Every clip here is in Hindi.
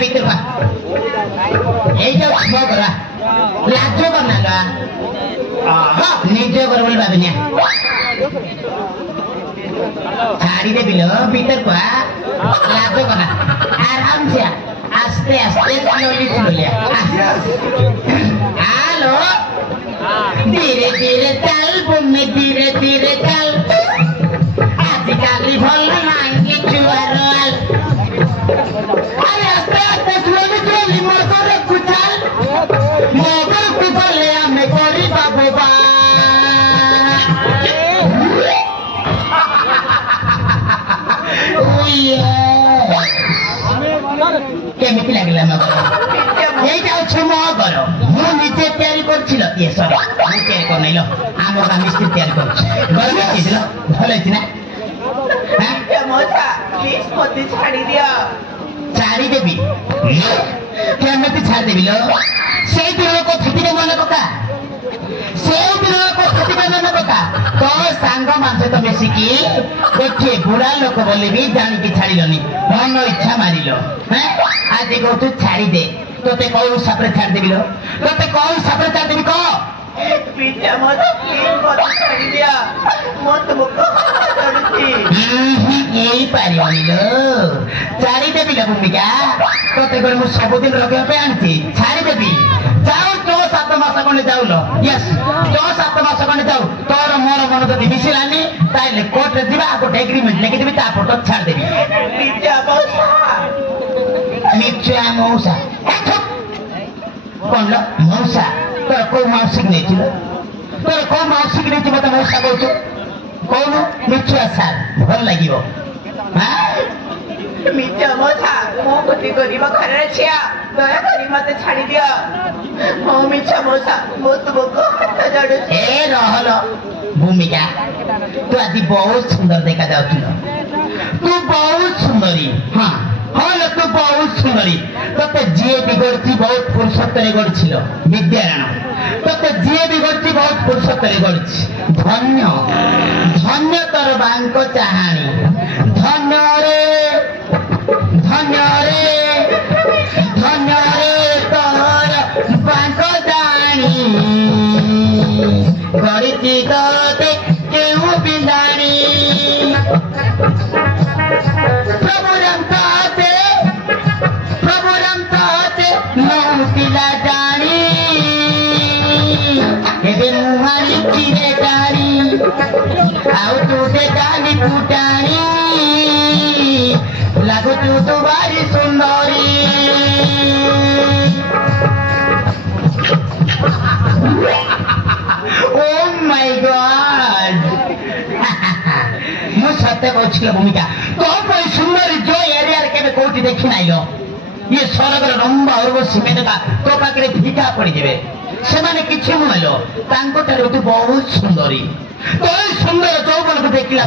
भीतर এইটা ছ করা লাজ করনা গা নিজ কর বল ভাবিনিয়া ছাড়ি দে বিল ভিতর পা লাজ করনা আরাম সে আস্তে আস্তে স্লোলি স্লোলি হ্যালো ধীরে ধীরে চল বুমি ধীরে ধীরে চল আজকালি ভাল নাই কিছু আর আরে আস্তে আস্তে স্লোলি স্লোলি মোটর কুচাল মোটর কুচালে আমি করি বাবু বা কেমিতি লাগলা মতো এইটা হচ্ছে মগর মু নিজে তৈরি করছিল ইয়ে সরি আমি তৈরি করনাইল আমার মিস্ত্রি তৈরি করছি গরম হয়েছিল ভালো হয়েছে না প্লিজ মতে ছাড়ি দিও ছাড়ি দেবি কেমতি ছাড়ি দেবি লো সেই দিনের কথা থেকে মনে পকা সেই দিনের কথা থেকে মনে পকা তো সাঙ্গ মান সହିତ মিশিকি গোটে বুড়া লোক বলে ବି ଜାଣିକି ଛାଡ଼ିଲନି ମନ ଇଚ୍ଛା ମାରିଲ হ্যাঁ ଆଜି କହୁଛୁ ଛାଡ଼ି ଦେ তোতে কোন সাপরে ছাড় দিবি লো তোতে কোন সাপরে ছাড় দিবি কো পিছে মত প্লিজ মত ছাড়ি দিয়া মত মুখ করছি এই পারিবনি লো ছাড়ি দেবি লো ভূমিকা তোতে করে মু ସବୁদিন ରଖିବା ପାଇଁ ଆଣିଛି ଛାଡ଼ି ଦେବି যাও তো 7 মাস কোনে যাওলো यस তো 7 মাস কোনে যাও তোর মোর মন যদি মিশিলানি তাইলে কোর্টে দিবা গোটে এগ্রিমেন্ট লিখি দিবি তারপর তো ছাড় দেবি পিছে মৌসা নিচে মৌসা কোন মৌসা তোর কোন মাসিক নেছিল তোর কোন মাসিক নেছি মতো মৌসা বলছো কোন নিচে স্যার ভাল লাগিব হ্যাঁ মিছে মৌসা মো গতি গরিব ঘরে ছিয়া দয়া করি মতে ছাড়ি দিও মো মিছে মৌসা মো তুমকো হাত জড়ু এ রহল ভূমিকা তু আদি বহুত সুন্দর দেখা যাচ্ছিল তু বহুত সুন্দরী হ্যাঁ হলো তু বহুত সুন্দরী তোতে জিয়ে বিগড়ছি বহুত পুরুষত্বরে গড়ছিল বিদ্যারায়ণ তোতে জিয়ে বিগড়ছি বহুত পুরুষত্বরে গড়ছি ধন্য ধন্য তোর বাঙ্ক চাহানি ধন্য রে ধন্য রে ধন্য রে তোর বাঙ্ক চাহানি গড়িছি তোতে কেউ বিন্দানি পিলা জানি ଏବେ ମୁହାଁଣି ଚିରେ ଟାଣି ଆଉ ତୁ ଦେଖାନି ଫୁଟାଣି ଲାଗୁଛୁ ତୁ ଭାରି ସୁନ୍ଦରୀ ଓ ମାଇ ଗଡ୍ ମୁଁ ସତେ କହୁଛି ଭୂମିକା ତୋ ପାଇଁ ସୁନ୍ଦରୀ ଯୋଉ ଏରିଆରେ କେବେ କୋଉଠି ଦେଖି ନାଇଲ ये स्वर्गर लंबा उर्वशी मेनका तो पाखे फीका पड़े से किसी नुहल तू बहुत सुंदरी तो सुंदर चौबन को देखला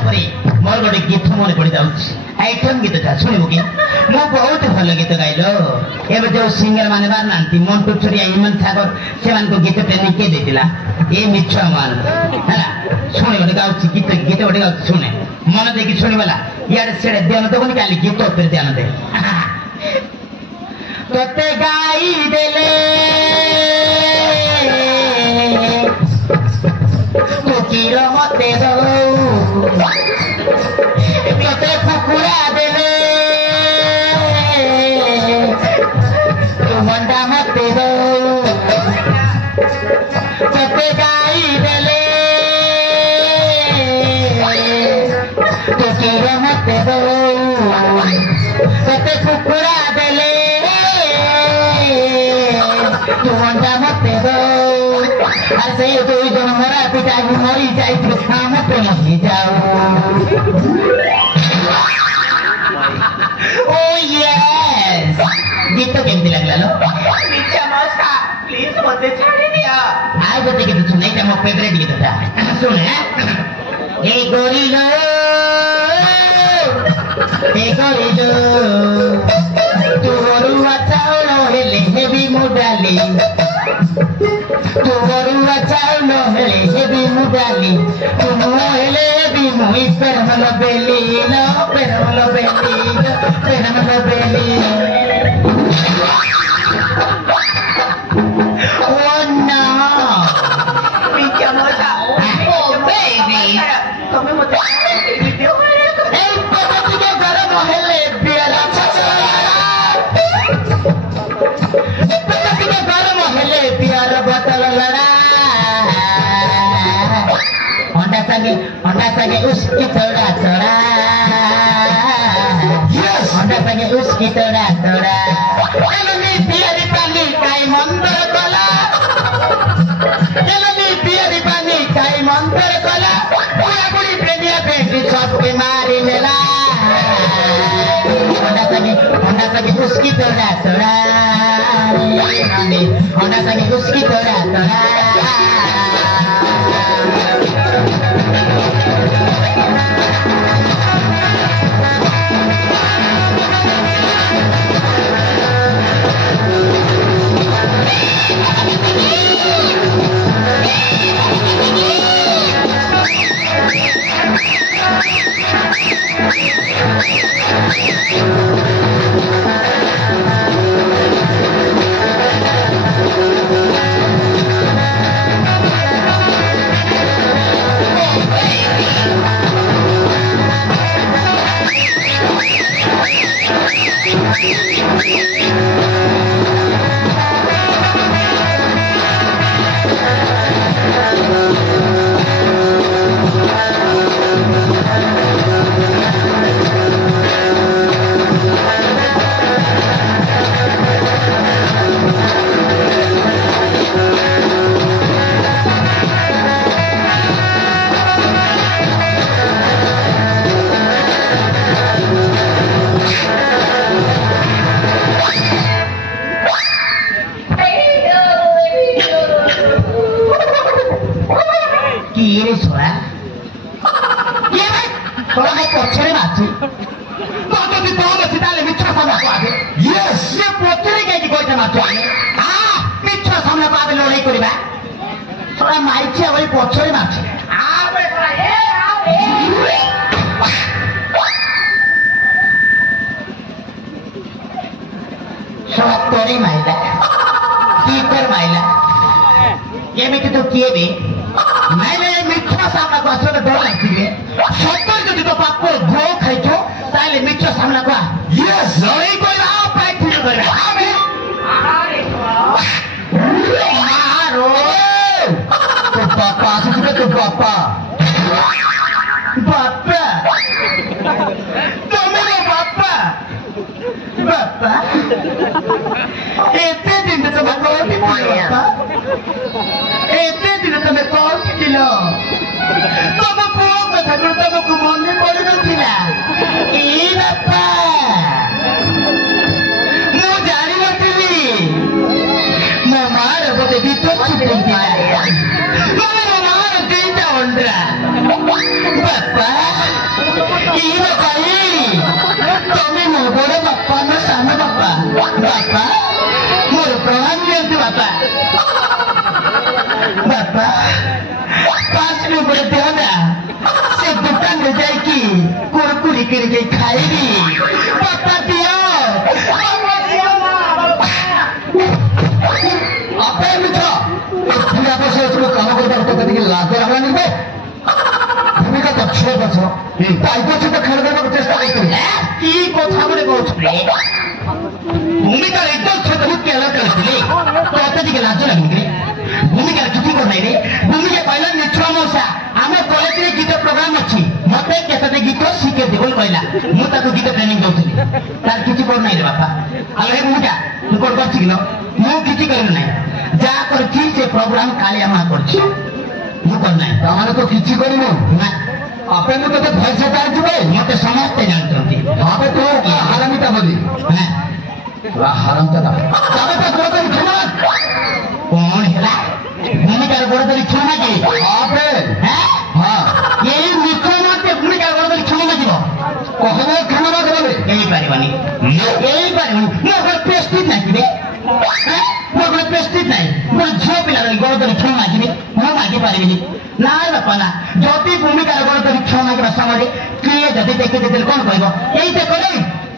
मोर गोटे गीत मन पड़ जाइटम गीत था शुणु कि मु बहुत भल गीत गाइल एवं जो सिंगर मैंने बाहर ना मंटू छुरिया हेमंत सागर से गीत ट्रेनिंग किए देता ये मिछ मान है शुणे गोटे गाँव गीत गीत गोटे गाँव शुणे मन देखी शुणीगला इे सीढ़े ध्यान देवनी काली गीत उपर ध्यान दे तोते गाई देले कुकीर मते दो तोते कुकुरा देले तू मंडा मते दो तोते गाई देले कुकीर मते दो तोते कुकुरा देले तू अंडा मते दो असे दुई जन मरा पिटा मरी जाई हम प्रेम ही जाओ ओ यस गीत केमती लागला लो मिच्छा मौसा प्लीज मते छाड़ी दिया आज गोटे गीत सुने मो फेवरेट गीत था सुने ए गोरिलो तू बरुआ चाउल हेले हेबी मुडाली तू बरुआ चाउल हेले हेबी मुडाली तू हेले हेबी मुई पेरमल बेली लो पेरमल बेली लो पेरमल बेली Oh no! Oh baby! Tome mate video ei pata tige garam hele biara pata tige garam hele biara botal lada honda sange uski thoda thoda yes honda sange uski thoda thoda elani biari pani kai mandar kala elani biari pani kai mandar kala बुढ़ी प्रेमिया बेटी सबके मारी मेला होंडा सके उसकी तोड़ा तोड़ा होंडा सके उसकी तोड़ा तोड़ा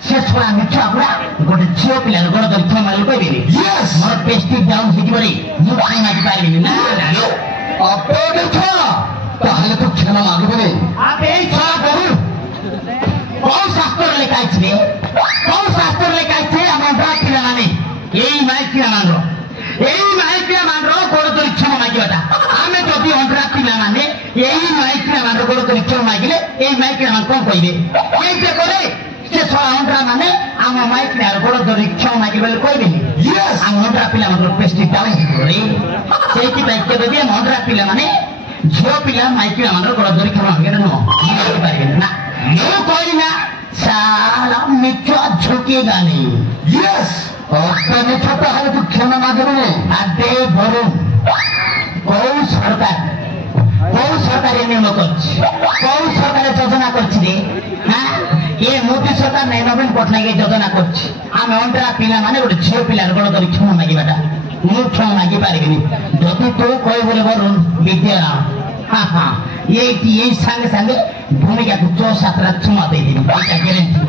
ସେ ଛଡ଼ା ମିଛ ପୁରା ଗୋଟେ ଝିଅ ପିଲାର ଗୋଡ଼ ଧରି କ୍ଷମା ମାଗିଲେ କହିବେନି ମୋର ପ୍ରେଷ୍ଟିଜ୍ ଡାଉନ୍ ହେଇଯିବରେ ମୁଁ କ୍ଷମା ମାଗି ପାରିବିନି ନା তাহলে তো ক্ষমা মাগবেনি এই ছড়া পড়ুন কোন শাস্ত্র লেখা আছে কোন শাস্ত্র লেখা আছে আমার পিলা মানে এই মাইকিয়া মানর গোড় ধরি ক্ষমা মাগিবাটা আমি যদি অন্ধ্রা পিলা মানে এই মাইকিয়া মানর গোড় ধরি ক্ষমা মাগিলে এই মাইকিয়া মান কম কইবে এইটা করে সে ছড়া অন্ধ্রা মানে আমার মাইকিয়ার গোড় ধরি ক্ষমা মাগিবে বলে কইবেনি আমার অন্ধ্রা পিলা মানর প্রেস্টিজ ডাউন করে সেইଥିପାଇଁ କେବେ ବି ଆମ ଅଣ୍ଡରା ପିଲା ମାନେ ଝିଅ ପିଲା ମାଇକି ମାନଙ୍କର ଗୋଡ଼ ଧରି କ୍ଷମା ମାଗିବେ ପାରିବେନି ନା ମୁଁ କହିଲି ନା ସାଲା ମିଛ ଝୁକେଗାନି মিথ্যা তাহলে তো ক্ষমা মাগবেনি আদে বরুণ কোন সরকার এ নিয়ম করছে কোন সরকারে যোজনা করছে রে হ্যাঁ এ মোদী সরকার নাই নবীন পট্টনায়ক এই যোজনা করছে আমি অন্ধ্রা পিলা মানে ଗୋଟେ ଝିଅ ପିଲାର ଗୋଡ଼ ଧରି କ୍ଷମା ମାଗିବାଟା ମୁଁ କ୍ଷମା ମାଗି ପାରିବିନି ଯଦି ତୁ କହିବୁ ରେ ବରୁଣ ବିଦ୍ୟାରାମ এইটি এই সাঙ্গে সাঙ্গে ভূমিকাକୁ 6-7টা କ୍ଷମା ଦେଇଦେବି ଏଇଟା ଗ୍ୟାରେଣ୍ଟି